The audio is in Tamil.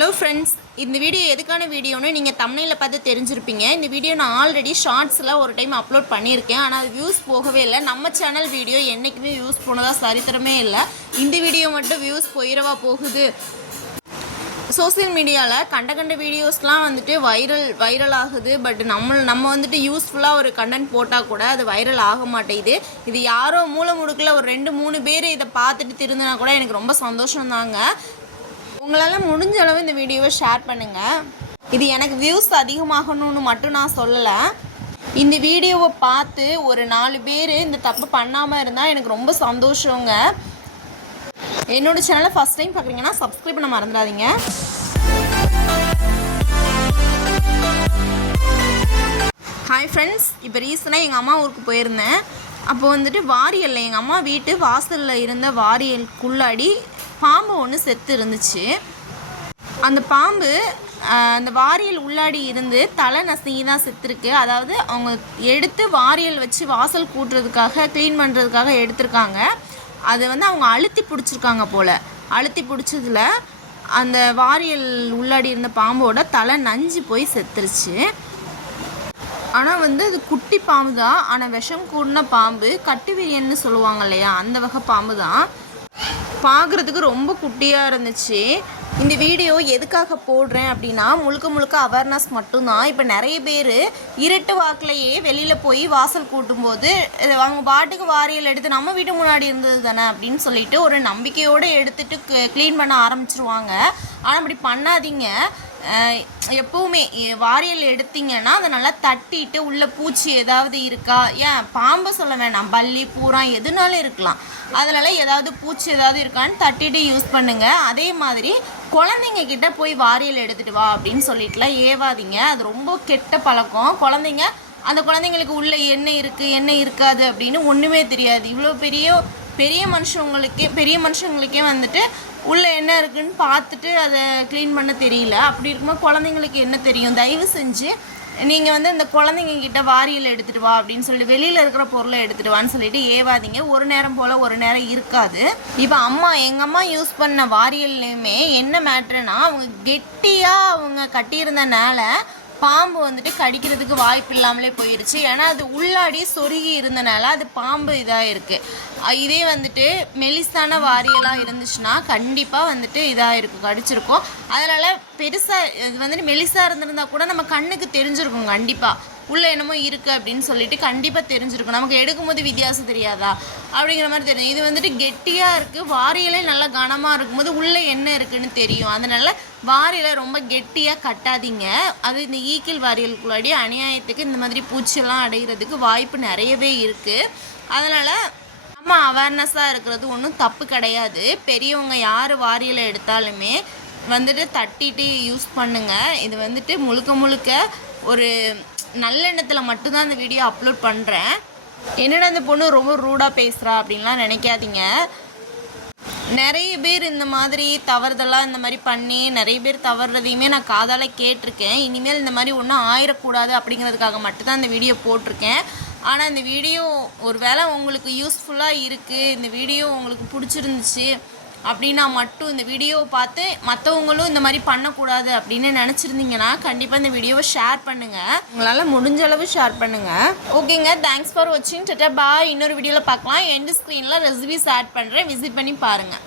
ஹலோ ஃப்ரெண்ட்ஸ், இந்த வீடியோ எதுக்கான வீடியோன்னு நீங்கள் தம்ப்நெயில்ல பார்த்து தெரிஞ்சிருப்பீங்க. இந்த வீடியோ நான் ஆல்ரெடி ஷார்ட்ஸில் ஒரு டைம் அப்லோட் பண்ணியிருக்கேன். ஆனால் அது வியூஸ் போகவே இல்லை. நம்ம சேனல் வீடியோ என்றைக்குமே வியூஸ் போனதாக சரித்திரமே இல்லை. இந்த வீடியோ மட்டும் வியூஸ் போயிடவா போகுது. சோசியல் மீடியாவில் கண்ட வீடியோஸ்லாம் வந்துட்டு வைரல் ஆகுது. பட் நம்ம வந்துட்டு யூஸ்ஃபுல்லாக ஒரு கண்டென்ட் போட்டால் கூட அது வைரல் ஆக மாட்டேங்குது. இது யாரோ மூல முடுக்கில் ஒரு 2-3 பேர் இதை பார்த்துட்டு திருந்தினா கூட எனக்கு ரொம்ப சந்தோஷம்தாங்க. உங்களால் முடிஞ்ச அளவு இந்த வீடியோவை ஷேர் பண்ணுங்கள். இது எனக்கு வியூஸ் அதிகமாகணும்னு மட்டும் நான் சொல்லலை. இந்த வீடியோவை பார்த்து ஒரு 4 பேர் இந்த தப்பு பண்ணாமல் இருந்தால் எனக்கு ரொம்ப சந்தோஷங்க. என்னோடய சேனலை ஃபஸ்ட் டைம் பார்க்குறீங்கன்னா சப்ஸ்கிரைப் பண்ண மறந்துடாதீங்க. ஹாய் ஃப்ரெண்ட்ஸ், இப்போ ரீசனாக எங்கள் அம்மா ஊருக்கு போயிருந்தேன். அப்போது வந்துட்டு வாரியலில் எங்கள் அம்மா வீட்டு வாசலில் இருந்த வாரியலுக்குள்ளாடி பாம்பு ஒன்று செத்து இருந்துச்சு. அந்த பாம்பு அந்த வாரியல் உள்ளாடி இருந்து தலை நசுங்கி தான் செத்துருக்கு. அதாவது அவங்க எடுத்து வாரியல் வச்சு வாசல் கூட்டுறதுக்காக க்ளீன் பண்ணுறதுக்காக எடுத்திருக்காங்க. அதை வந்து அவங்க அழுத்தி பிடிச்சிருக்காங்க போல். அழுத்தி பிடிச்சதில் அந்த வாரியல் உள்ளாடி இருந்த பாம்போட தலை நஞ்சு போய் செத்துருச்சு. ஆனால் வந்து அது குட்டி பாம்பு தான். ஆனால் விஷம் கூடின பாம்பு, கட்டுவிரியன்னு சொல்லுவாங்க இல்லையா, அந்த வகை பாம்பு தான். பார்க்குறதுக்கு ரொம்ப குட்டியாக இருந்துச்சு. இந்த வீடியோ எதுக்காக போடுறேன் அப்படின்னா, முழுக்க அவேர்னஸ் மட்டும்தான். இப்போ நிறைய பேர் இருட்டு வாக்கிலேயே வெளியில் போய் வாசல் கூட்டும்போது அவங்க பாட்டுக்கு வாரியல் எடுத்து நம்ம வீட்டு முன்னாடி இருந்தது தானே அப்படின்னு சொல்லிட்டு ஒரு நம்பிக்கையோடு எடுத்துகிட்டு க்ளீன் பண்ண ஆரம்பிச்சிருவாங்க. ஆனால் அப்படி பண்ணாதீங்க. எப்போவுமே வாரியல் எடுத்திங்கன்னா அதை நல்லா தட்டிட்டு உள்ளே பூச்சி ஏதாவது இருக்கா, ஏன் பாம்பை சொல்ல வேணாம், பல்லி பூரா எதுனாலும் இருக்கலாம், அதனால் ஏதாவது பூச்சி ஏதாவது இருக்கான்னு தட்டிட்டு யூஸ் பண்ணுங்கள். அதே மாதிரி குழந்தைங்க கிட்ட போய் வாரியல் எடுத்துகிட்டு வா அப்படின்னு சொல்லிட்டுலாம் ஏவாதீங்க. அது ரொம்ப கெட்ட பழக்கம். அந்த குழந்தைங்களுக்கு உள்ளே என்ன இருக்குது என்ன இருக்காது அப்படின்னு ஒன்றுமே தெரியாது. இவ்வளோ பெரிய மனுஷங்களுக்கே வந்துட்டு உள்ளே என்ன இருக்குதுன்னு பார்த்துட்டு அதை க்ளீன் பண்ண தெரியல. அப்படி இருக்கும்போது குழந்தைங்களுக்கு என்ன தெரியும்? தயவு செஞ்சு நீங்கள் வந்து இந்த குழந்தைங்க கிட்ட வாரியல் எடுத்துகிட்டு வா அப்படின்னு சொல்லிட்டு வெளியில் இருக்கிற பொருளை எடுத்துகிட்டு வான்னு சொல்லிட்டு ஏவாதீங்க. ஒரு நேரம் போல் ஒரு நேரம் இருக்காது. இப்போ எங்கள் அம்மா யூஸ் பண்ண வாரியல்லையுமே என்ன மேட்ருனா, அவங்க கெட்டியாக அவங்க கட்டியிருந்தனால பாம்பு வந்துட்டு கடிக்கிறதுக்கு வாய்ப்பு இல்லாமலே போயிடுச்சு. ஏன்னா அது உள்ளாடி சொருகி இருந்தனால அது பாம்பு இதாக இருக்குது. இதே வந்துட்டு மெலிசான வாரியெல்லாம் இருந்துச்சுன்னா கண்டிப்பாக வந்துட்டு இதாக இருக்கும், கடிச்சிருக்கும். அதனால் பெருசாக இது வந்துட்டு மெலிசாக இருந்திருந்தா கூட நம்ம கண்ணுக்கு தெரிஞ்சிருக்கும். கண்டிப்பாக உள்ளே என்னமோ இருக்குது அப்படின்னு சொல்லிட்டு கண்டிப்பாக தெரிஞ்சிருக்கும். நமக்கு எடுக்கும்போது வித்தியாசம் தெரியாதா அப்படிங்கிற மாதிரி தெரியும். இது வந்துட்டு கெட்டியாக இருக்குது, வாரியலே நல்லா கனமாக இருக்கும்போது உள்ளே என்ன இருக்குதுன்னு தெரியும். அதனால் வாரியலை ரொம்ப கெட்டியாக கட்டாதீங்க. அது இந்த ஈக்கிள் வாரியலுக்குள்ளாடி அநியாயத்துக்கு இந்த மாதிரி பூச்சியெல்லாம் அடைகிறதுக்கு வாய்ப்பு நிறையவே இருக்குது. அதனால் நம்ம அவேர்னஸாக இருக்கிறது ஒன்றும் தப்பு கிடையாது. பெரியவங்க யார் வாரியலை எடுத்தாலுமே வந்துட்டு தட்டிட்டு யூஸ் பண்ணுங்கள். இது வந்துட்டு முழுக்க ஒரு நல்லெண்ணத்தில் மட்டும்தான் இந்த வீடியோ அப்லோட் பண்ணுறேன். என்னடா இந்த பொண்ணு ரொம்ப ரூடாக பேசுகிறா அப்படின்லாம் நினைக்காதீங்க. நிறைய பேர் இந்த மாதிரி தவறுதெல்லாம் இந்த மாதிரி பண்ணி நிறைய பேர் தவறுறதையுமே நான் காதால் கேட்டிருக்கேன். இனிமேல் இந்த மாதிரி ஒன்றும் ஆயிடக்கூடாது அப்படிங்கிறதுக்காக மட்டும்தான் இந்த வீடியோ போட்டிருக்கேன். ஆனால் இந்த வீடியோ ஒரு வேளை உங்களுக்கு யூஸ்ஃபுல்லாக இருக்குது, இந்த வீடியோ உங்களுக்கு பிடிச்சிருந்துச்சு அப்படின்னா மட்டும் இந்த வீடியோவை பார்த்து மற்றவங்களும் இந்த மாதிரி பண்ணக்கூடாது அப்படின்னு நினச்சிருந்தீங்கன்னா கண்டிப்பாக இந்த வீடியோவை ஷேர் பண்ணுங்கள். உங்களால் முடிஞ்ச அளவு ஷேர் பண்ணுங்கள். ஓகேங்க, தேங்க்ஸ் ஃபார் வாட்சிங். டட்டா பாய். இன்னொரு வீடியோவில் பார்க்கலாம். எண்ட் ஸ்க்ரீனில் ரெசிபிஸ் ஆட் பண்ணுறேன், விசிட் பண்ணி பாருங்கள்.